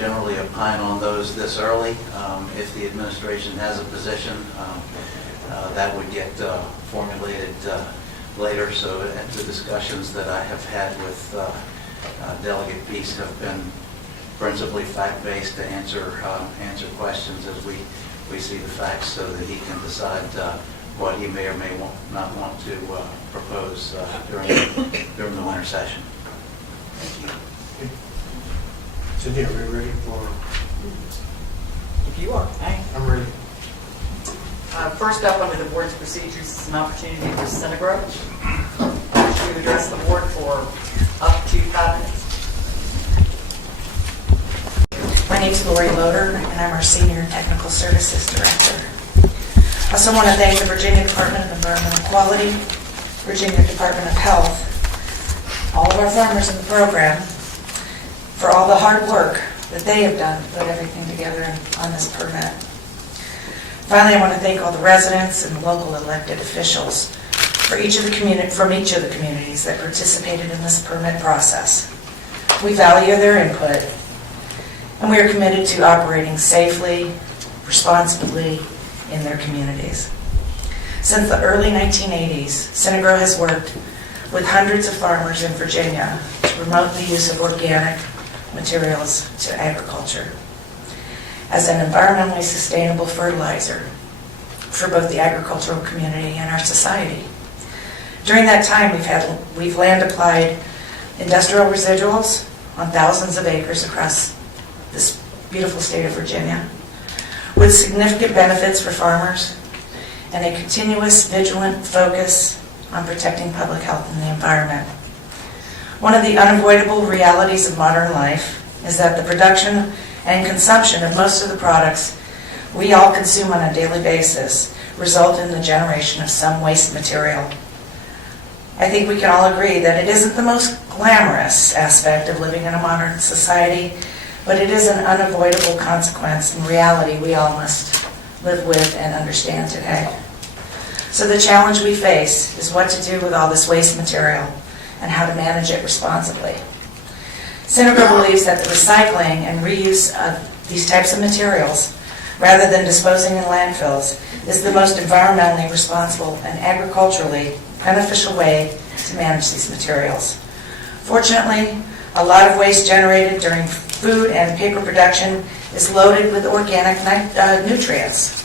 generally opine on those this early. If the administration has a position, that would get formulated later. So the discussions that I have had with Delegate Peace have been principally fact-based to answer questions as we see the facts, so that he can decide what he may or may not want to propose during the winter session. Thank you. Cindy, are we ready for? If you are. I'm ready. First up under the board's procedures is an opportunity for Synagro to address the board for up to 5 minutes. My name is Lori Loader, and I'm our Senior Technical Services Director. I also want to thank the Virginia Department of Environmental Quality, Virginia Department of Health, all of our farmers in the program, for all the hard work that they have done to put everything together on this permit. Finally, I want to thank all the residents and the local elected officials from each of the communities that participated in this permit process. We value their input, and we are committed to operating safely, responsibly in their communities. Since the early 1980s, Synagro has worked with hundreds of farmers in Virginia to promote the use of organic materials to agriculture as an environmentally sustainable fertilizer for both the agricultural community and our society. During that time, we've land applied industrial residuals on thousands of acres across this beautiful state of Virginia, with significant benefits for farmers and a continuous vigilant focus on protecting public health and the environment. One of the unavoidable realities of modern life is that the production and consumption of most of the products we all consume on a daily basis result in the generation of some waste material. I think we can all agree that it isn't the most glamorous aspect of living in a modern society, but it is an unavoidable consequence and reality we all must live with and understand today. So the challenge we face is what to do with all this waste material and how to manage it responsibly. Synagro believes that the recycling and reuse of these types of materials, rather than disposing in landfills, is the most environmentally responsible and agriculturally beneficial way to manage these materials. Fortunately, a lot of waste generated during food and paper production is loaded with organic nutrients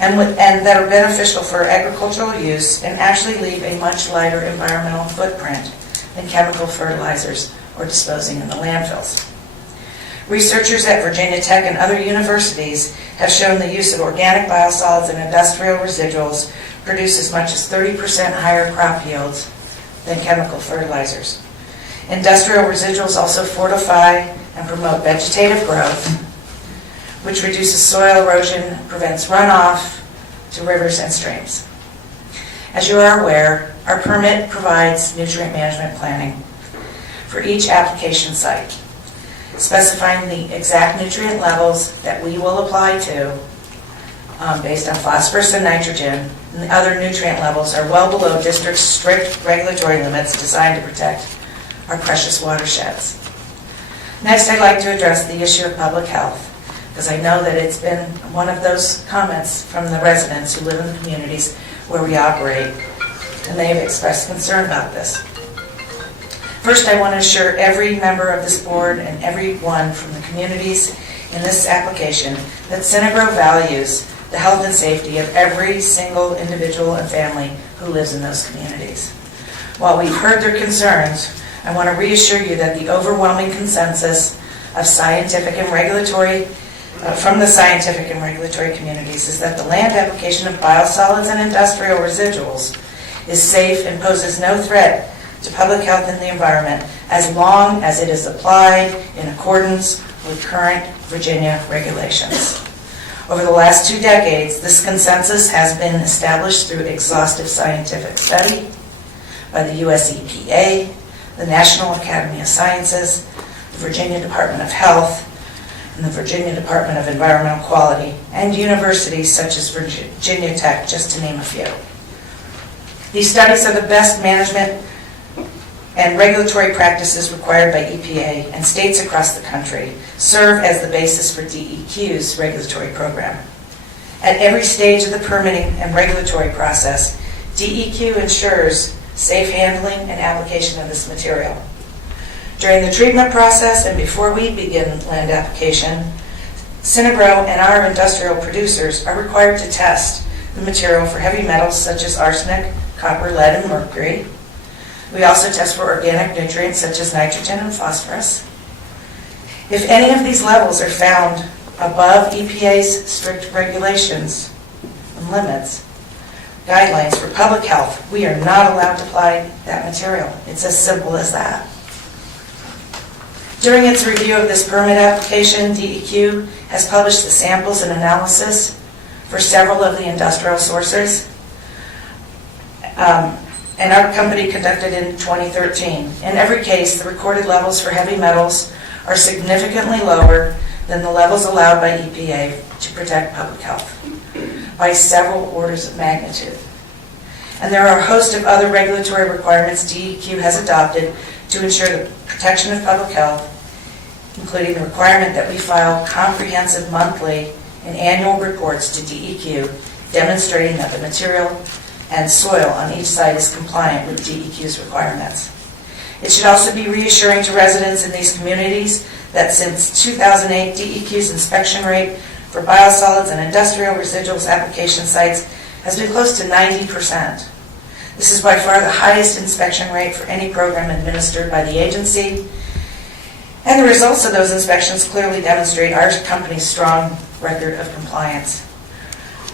and that are beneficial for agricultural use and actually leave a much lighter environmental footprint than chemical fertilizers or disposing in the landfills. Researchers at Virginia Tech and other universities have shown the use of organic biosolids and industrial residuals produce as much as 30% higher crop yields than chemical fertilizers. Industrial residuals also fortify and promote vegetative growth, which reduces soil erosion, prevents runoff to rivers and streams. As you are aware, our permit provides nutrient management planning for each application site, specifying the exact nutrient levels that we will apply to based on phosphorus and nitrogen, and the other nutrient levels are well below district's strict regulatory limits designed to protect our precious watersheds. Next, I'd like to address the issue of public health, because I know that it's been one of those comments from the residents who live in the communities where we operate, and they have expressed concern about this. First, I want to assure every member of this board and everyone from the communities in this application that Synagro values the health and safety of every single individual and family who lives in those communities. While we've heard their concerns, I want to reassure you that the overwhelming consensus of from the scientific and regulatory communities is that the land application of biosolids and industrial residuals is safe and poses no threat to public health and the environment as long as it is applied in accordance with current Virginia regulations. Over the last 2 decades, this consensus has been established through exhaustive scientific study by the US EPA, the National Academy of Sciences, the Virginia Department of Health, and the Virginia Department of Environmental Quality, and universities such as Virginia Tech, just to name a few. These studies are the best management and regulatory practices required by EPA and states across the country serve as the basis for DEQ's regulatory program. At every stage of the permitting and regulatory process, DEQ ensures safe handling and application of this material. During the treatment process and before we begin land application, Synagro and our industrial producers are required to test the material for heavy metals such as arsenic, copper, lead, and mercury. We also test for organic nutrients such as nitrogen and phosphorus. If any of these levels are found above EPA's strict regulations and limits, guidelines for public health, we are not allowed to apply that material. It's as simple as that. During its review of this permit application, DEQ has published the samples and analysis for several of the industrial sources, and our company conducted in 2013. In every case, the recorded levels for heavy metals are significantly lower than the levels allowed by EPA to protect public health by several orders of magnitude. And there are a host of other regulatory requirements DEQ has adopted to ensure the protection of public health, including the requirement that we file comprehensive monthly and annual reports to DEQ demonstrating that the material and soil on each site is compliant with DEQ's requirements. It should also be reassuring to residents in these communities that since 2008, DEQ's inspection rate for biosolids and industrial residuals application sites has been close to 90%. This is by far the highest inspection rate for any program administered by the agency, and the results of those inspections clearly demonstrate our company's strong record of compliance.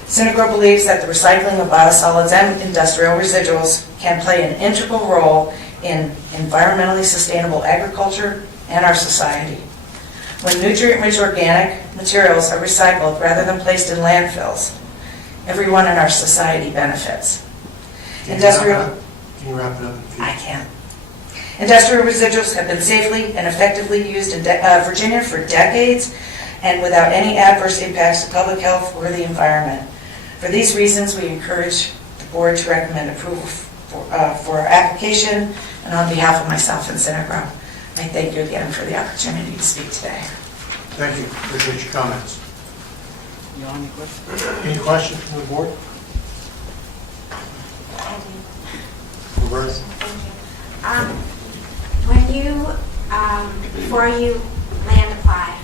Synagro believes that the recycling of biosolids and industrial residuals can play an integral role in environmentally sustainable agriculture and our society. When nutrient-rich organic materials are recycled rather than placed in landfills, everyone in our society benefits. Can you wrap it up? I can. Industrial residuals have been safely and effectively used in Virginia for decades and without any adverse impacts to public health or the environment. For these reasons, we encourage the board to recommend approval for our application, and on behalf of myself and Synagro, I thank you again for the opportunity to speak today. Thank you. Appreciate your comments. You have any questions? Any questions from the board? Roberta? When you, before you land apply,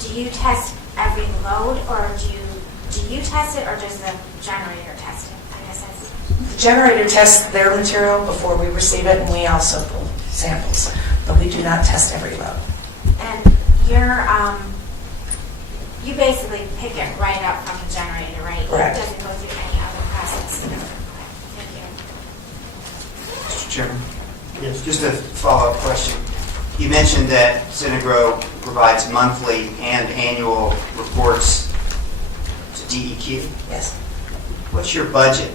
do you test every load, or do you test it, or does the generator test it? I guess that's... The generator tests their material before we receive it, and we also pull samples, but we do not test every load. And you basically pick it right up from the generator, right? Correct. It doesn't go through any other process. Okay, thank you. Mr. Chairman, Yes. just a follow-up question. You mentioned that Synagro provides monthly and annual reports to DEQ. Yes. What's your budget?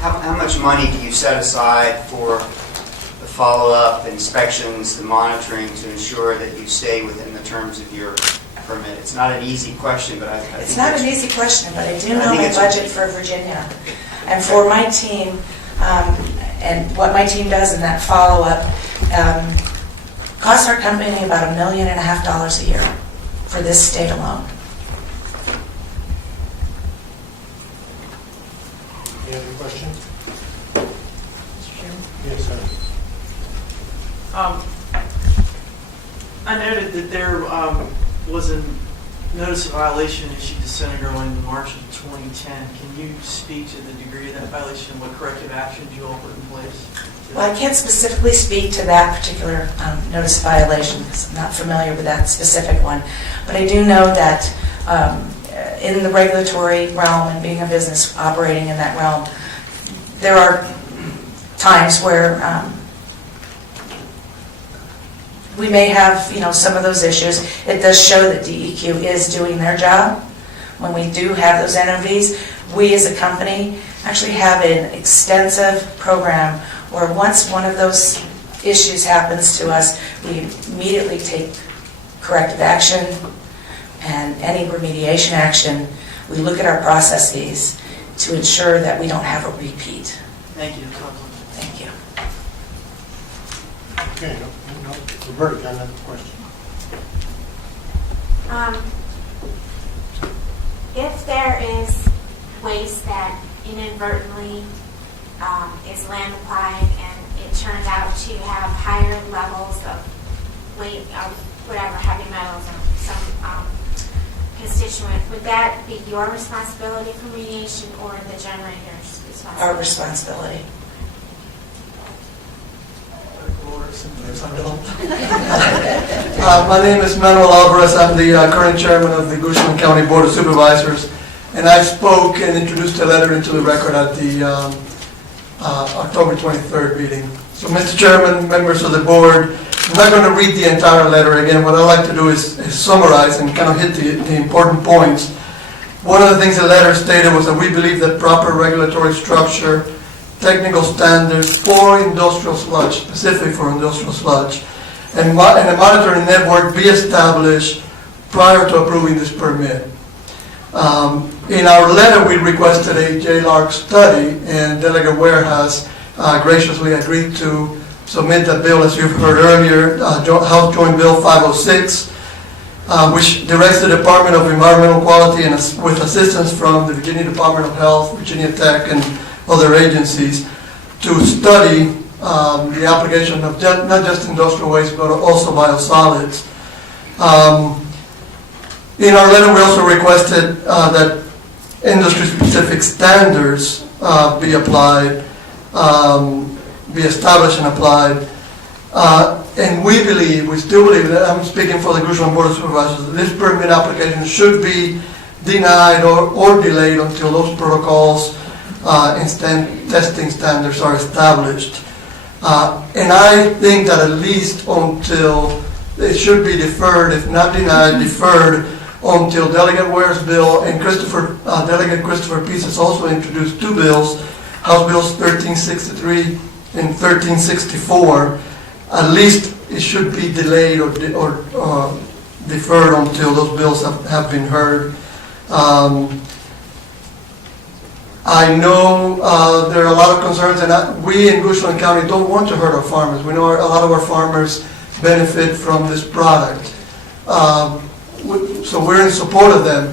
How much money do you set aside for the follow-up, inspections, the monitoring to ensure that you stay within the terms of your permit? It's not an easy question, but I think It's not an easy question, but I do know I think my it's- budget for Virginia. And for my team, and what my team does in that follow-up, costs our company about $1.5 million a year for this state alone. Any other questions? Mr. Chairman? Yes, sir. I noted that there was a notice of violation issued to Synagro in March of 2010. Can you speak to the degree of that violation and what corrective actions you all put in place? Well, I can't specifically speak to that particular notice of violation because I'm not familiar with that specific one. But I do know that in the regulatory realm and being a business operating in that realm, there are times where we may have, some of those issues. It does show that DEQ is doing their job. When we do have those NOVs, we as a company actually have an extensive program where once one of those issues happens to us, we immediately take corrective action and any remediation action. We look at our processes to ensure that we don't have a repeat. Thank you. Thank you. Okay, no. Roberta, got another question? If there is waste that inadvertently is land applied and it turns out to have higher levels of weight of whatever, heavy metals or some constituent, would that be your responsibility for remediation or the generator's responsibility? Our responsibility. My name is Manuel Alvarez. I'm the current chairman of the Guzman County Board of Supervisors, and I spoke and introduced a letter into the record at the October 23rd meeting. So, Mr. Chairman, members of the board, I'm not going to read the entire letter again. What I'd like to do is summarize and kind of hit the important points. One of the things the letter stated was that we believe that proper regulatory structure, technical standards for industrial sludge, specifically for industrial sludge, and a monitoring network be established prior to approving this permit. In our letter, we requested a JLARC study, and Delegate Ware has graciously agreed to submit that bill, as you've heard earlier, House Joint Bill 506, which directs the Department of Environmental Quality and with assistance from the Virginia Department of Health, Virginia Tech, and other agencies to study the application of not just industrial waste, but also biosolids. In our letter, we also requested that industry-specific standards be applied, be established and applied. And we still believe that, I'm speaking for the Guzman Board of Supervisors, that this permit application should be denied or delayed until those protocols and testing standards are established. And I think that at least until it should be deferred, if not denied, deferred until Delegate Ware's bill and Delegate Christopher Peace has also introduced two bills, House Bills 1363 and 1364. At least it should be delayed or deferred until those bills have been heard. I know there are a lot of concerns, and we in Guzman County don't want to hurt our farmers. We know a lot of our farmers benefit from this product. So we're in support of them.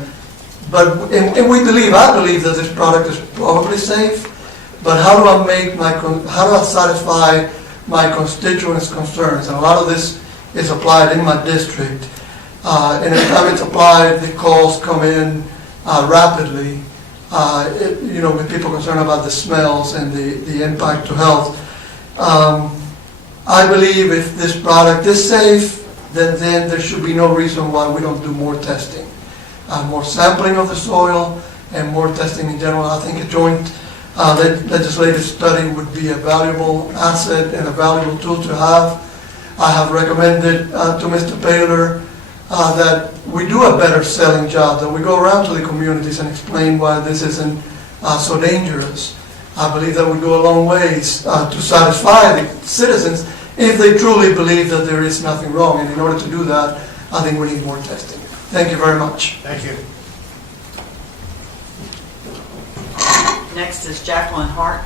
And I believe that this product is probably safe, but how do I satisfy my constituents' concerns? And a lot of this is applied in my district. And every time it's applied, the calls come in rapidly. With people concerned about the smells and the impact to health. I believe if this product is safe, then there should be no reason why we don't do more testing. More sampling of the soil and more testing in general. I think a joint legislative study would be a valuable asset and a valuable tool to have. I have recommended to Mr. Paylor that we do a better selling job, that we go around to the communities and explain why this isn't so dangerous. I believe that would go a long ways to satisfy the citizens if they truly believe that there is nothing wrong. And in order to do that, I think we need more testing. Thank you very much. Thank you. Next is Jacqueline Hart.